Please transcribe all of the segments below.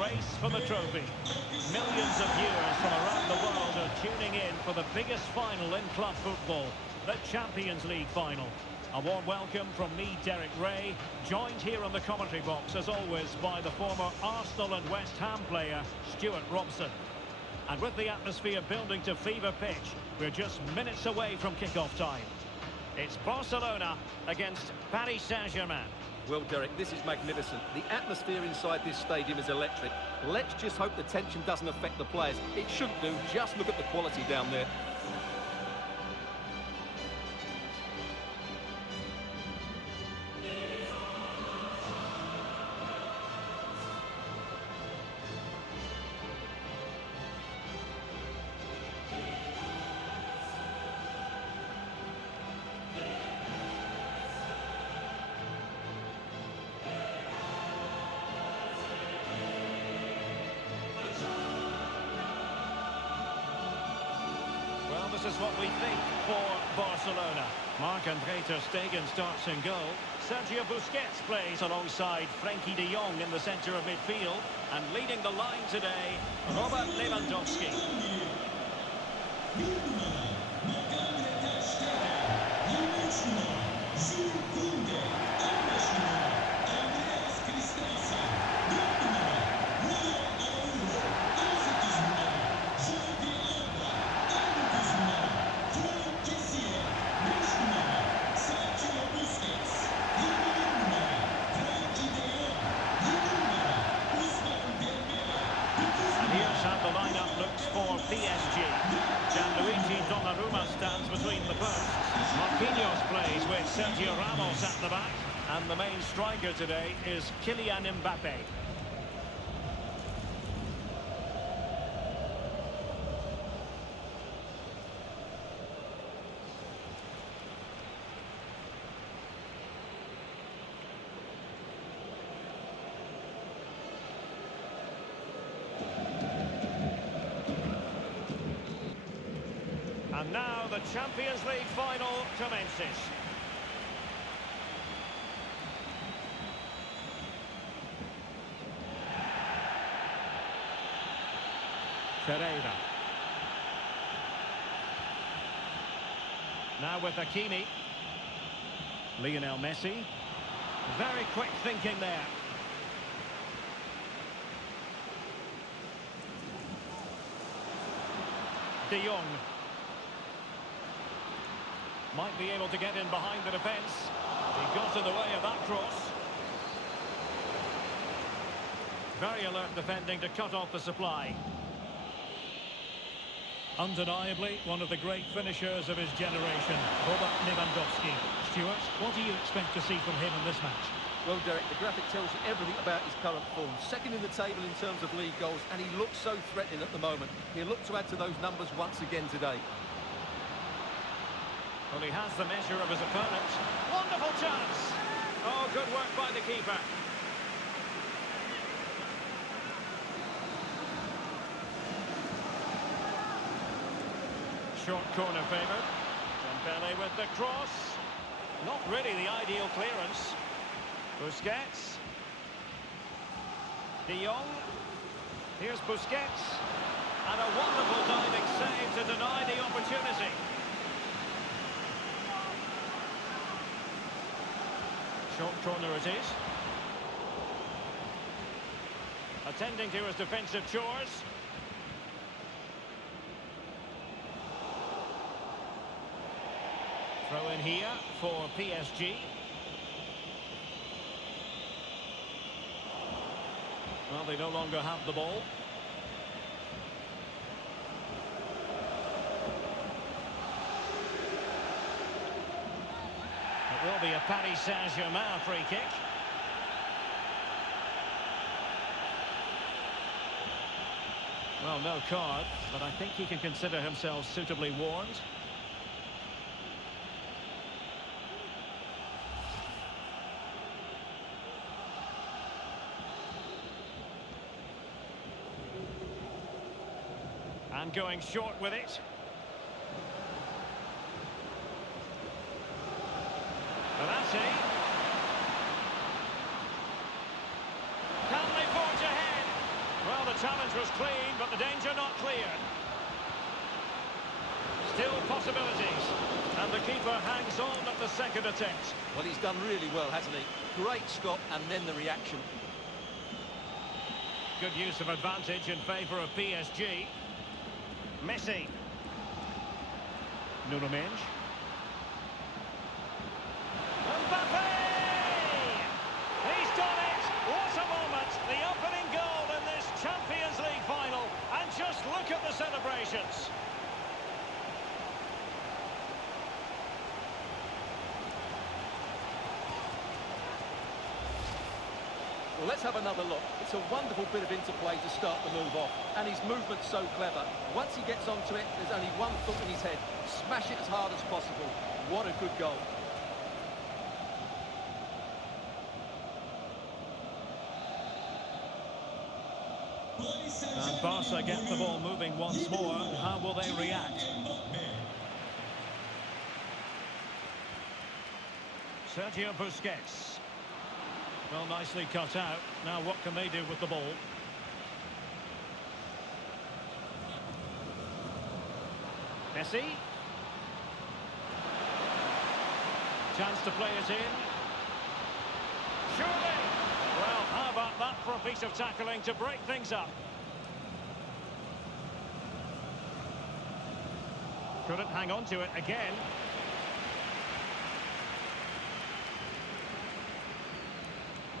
race for the trophy. Millions of viewers from around the world are tuning in for the biggest final in club football, the Champions League final. A warm welcome from me, Derek Ray, joined here in the commentary box, as always, by the former Arsenal and West Ham player, Stuart Robson. And with the atmosphere building to fever pitch, we're just minutes away from kick-off time. It's Barcelona against Paris Saint-Germain. Well, Derek, this is magnificent. The atmosphere inside this stadium is electric. Let's just hope the tension doesn't affect the players. It shouldn't do. Just look at the quality down there. This is what we think for Barcelona. Marc-André ter Stegen starts in goal. Sergio Busquets plays alongside Frenkie de Jong in the centre of midfield. And leading the line today, Robert Lewandowski. The lineup looks for PSG. Gianluigi Donnarumma stands between the posts. Marquinhos plays with Sergio Ramos at the back. And the main striker today is Kylian Mbappe. And now the Champions League final commences. Ferreira. Now with Hakimi. Lionel Messi. Very quick thinking there. De Jong. Might be able to get in behind the defence. He got in the way of that cross. Very alert defending to cut off the supply. Undeniably, one of the great finishers of his generation, Robert Lewandowski. Stuart, what do you expect to see from him in this match? Well, Derek, the graphic tells you everything about his current form. Second in the table in terms of league goals, and he looks so threatening at the moment. He'll look to add to those numbers once again today. Well, he has the measure of his opponent. Wonderful chance! Oh, good work by the keeper. Short corner favoured. Dembele with the cross. Not really the ideal clearance. Busquets. De Jong. Here's Busquets. And a wonderful diving save to deny the opportunity. Short corner it is. Attending to his defensive chores. Throw in here for PSG. Well, they no longer have the ball. It will be a Paris Saint-Germain free kick. Well, no card, but I think he can consider himself suitably warned. And going short with it. Verratti. Can they forge ahead? challenge was clean, but the danger not cleared. Still possibilities. And the keeper hangs on at the second attempt. Well, he's done really well, hasn't he? Great stop, and then the reaction. Good use of advantage in favour of PSG. Messi. Nuno Mendes. Mbappe! He's done it! What a moment! The opening goal in this Champions League final. And just look at the celebrations. Well, let's have another look. It's a wonderful bit of interplay to start the move off. And his movement's so clever. Once he gets onto it, there's only one thought in his head. Smash it as hard as possible. What a good goal. And Barca get the ball moving once more. How will they react? Sergio Busquets. Well, nicely cut out. Now what can they do with the ball? Messi. Chance to play it in. Surely! Well, how about that for a piece of tackling to break things up? Couldn't hang on to it again.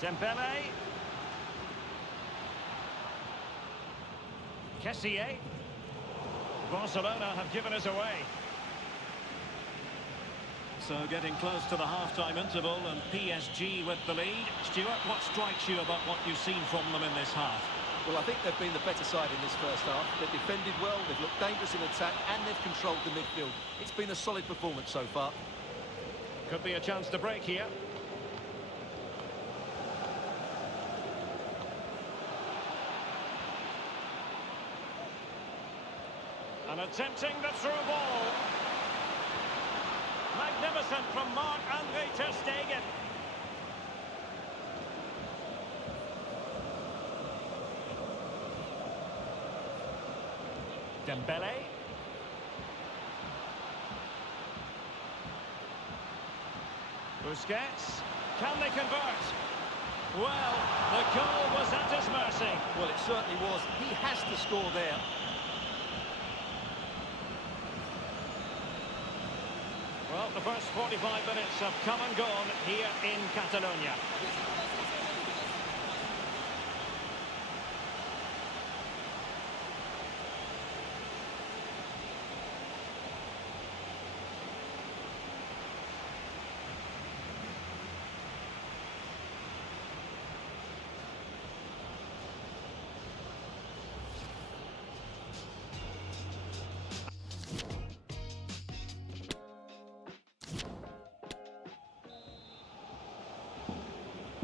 Dembele. Kessié. Barcelona have given us away. So getting close to the half-time interval and PSG with the lead. Stuart, what strikes you about what you've seen from them in this half? Well, I think they've been the better side in this first half. They've defended well, they've looked dangerous in attack, and they've controlled the midfield. It's been a solid performance so far. Could be a chance to break here. And attempting the through ball. Magnificent from Marc-Andre ter Stegen. Dembele. Busquets. Can they convert? Well, the goal was at his mercy. Well, it certainly was. He has to score there. Well, the first 45 minutes have come and gone here in Catalonia.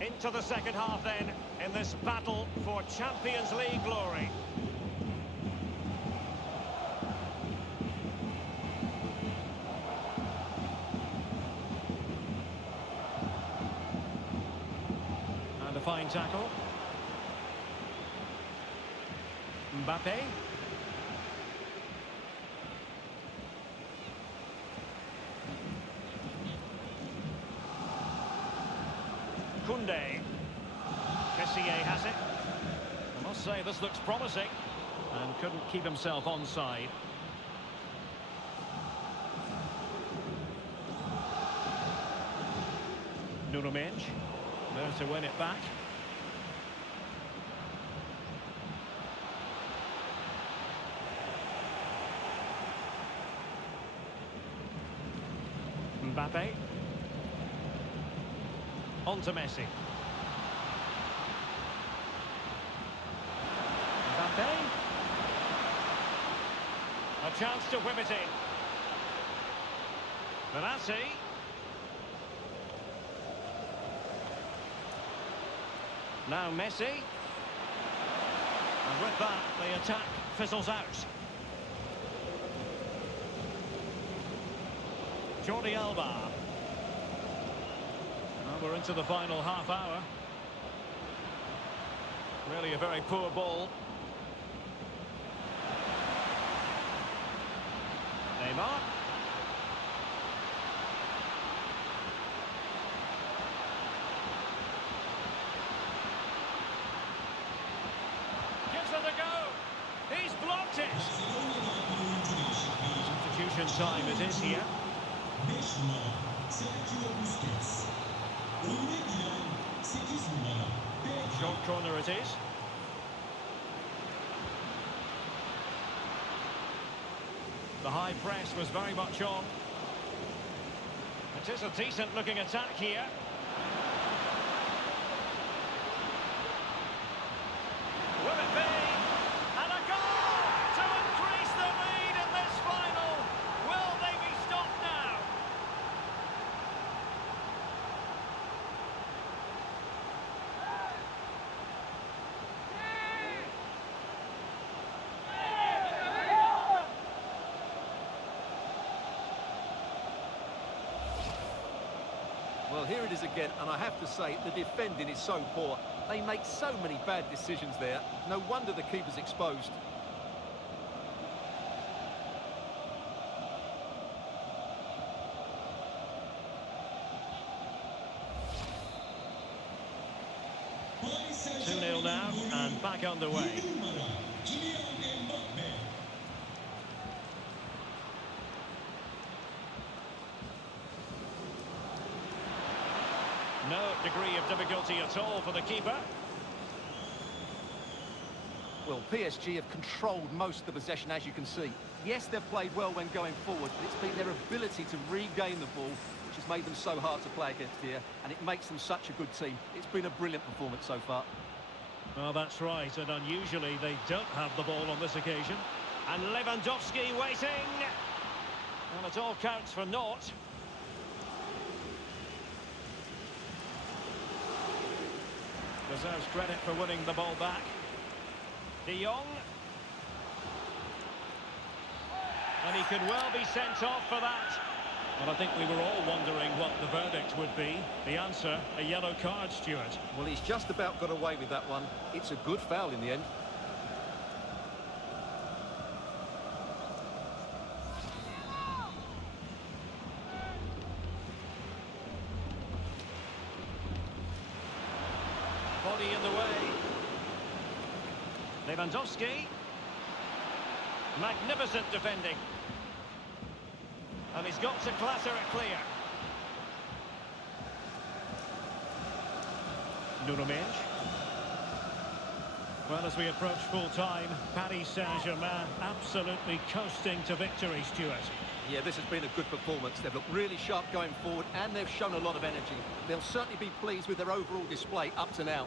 Into the second half then, in this battle for Champions League glory. And a fine tackle. Mbappe. Koundé. Kessié has it. I must say this looks promising. And couldn't keep himself onside. Nuno Mendes. There to win it back. Mbappe. On to Messi. Mbappe. A chance to whip it in. Benassi. Now Messi. And with that, the attack fizzles out. Jordi Alba. We're into the final half hour. Really a very poor ball. Neymar. Gives it a go. He's blocked it. Substitution time it is here. Short corner it is. The high press was very much on. It is a decent looking attack here. Will it be? And a goal to increase the lead in this final. Will they be stopped now? Well, here it is again, and I have to say, the defending is so poor. They make so many bad decisions there. No wonder the keeper's exposed. Two 0 now, and back underway. No degree of difficulty at all for the keeper. Well, PSG have controlled most of the possession, as you can see. Yes, they've played well when going forward, but it's been their ability to regain the ball which has made them so hard to play against here, and it makes them such a good team. It's been a brilliant performance so far. Well, that's right, and unusually they don't have the ball on this occasion. And Lewandowski waiting. Well, it all counts for naught. Deserves credit for winning the ball back. De Jong. And he could well be sent off for that. Well, I think we were all wondering what the verdict would be. The answer, a yellow card, Stuart. Well, he's just about got away with that one. It's a good foul in the end. Body in the way. Lewandowski. Magnificent defending. And he's got to clatter it clear. Nuno Mendes. Well, as we approach full-time, Paris Saint-Germain absolutely coasting to victory, Stuart. Yeah, this has been a good performance. They've looked really sharp going forward, and they've shown a lot of energy. They'll certainly be pleased with their overall display up to now.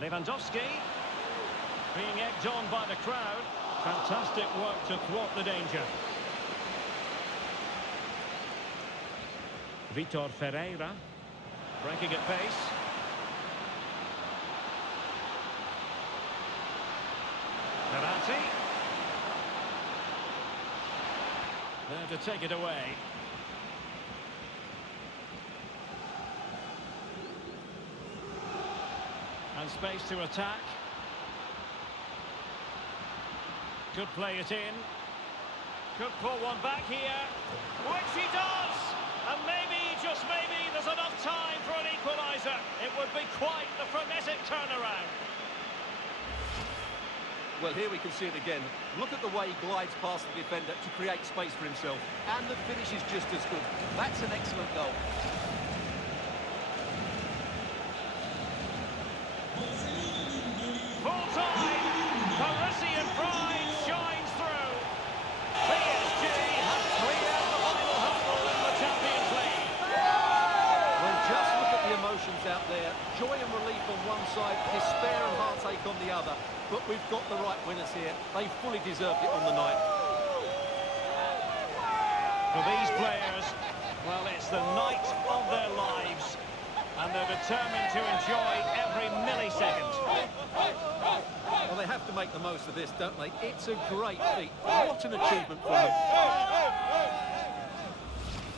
Lewandowski being egged on by the crowd. Fantastic work to thwart the danger. Vitor Ferreira breaking at pace. Verratti. There to take it away. And space to attack. Could play it in. Could pull one back here. Which he does! And maybe, just maybe, there's enough time for an equaliser. It would be quite the frenetic turnaround. Well, here we can see it again. Look at the way he glides past the defender to create space for himself. And the finish is just as good. That's an excellent goal. Full time. Parisian pride shines through. PSG has cleared the final hurdle in the Champions League. Well, just look at the emotions out there. Joy and relief on one side, despair and heartache on the other. But we've got the right winners here. They fully deserved it on the night. For these players, well, it's the night of their lives. And they're determined to enjoy every millisecond. Well, they have to make the most of this, don't they? It's a great feat. What an achievement for them.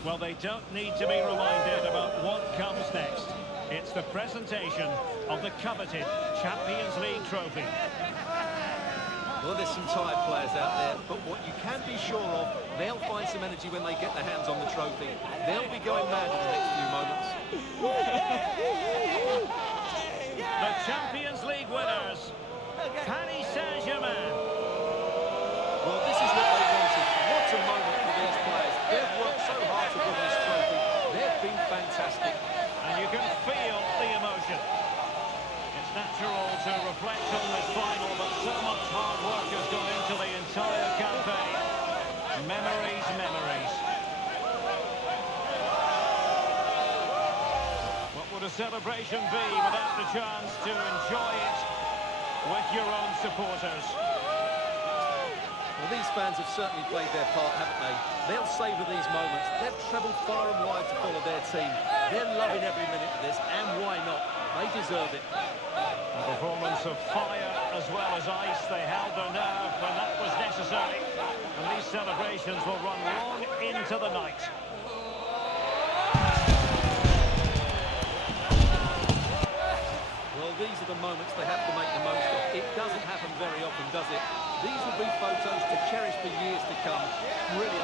Well, they don't need to be reminded about what comes next. It's the presentation of the coveted Champions League trophy. Well, there's some tired players out there, but what you can be sure of, they'll find some energy when they get their hands on the trophy. They'll be going mad in the next few moments. The Champions League winners, Paris Saint-Germain. Well, this is what they wanted. What a moment for these players. They've worked so hard to win this trophy. They've been fantastic. And you can feel the emotion. It's natural to reflect on this final, but so much hard work has gone into the entire campaign. Memories, memories. What would a celebration be without the chance to enjoy it with your own supporters? Well, these fans have certainly played their part, haven't they? They'll savour these moments. They've travelled far and wide to follow their team. They're loving every minute of this, and why not? They deserve it. A performance of fire as well as ice. They held their nerve when that was necessary. And these celebrations will run long into the night. Well, these are the moments they have to make the most of. It doesn't happen very often, does it? These will be photos to cherish for years to come. Brilliant.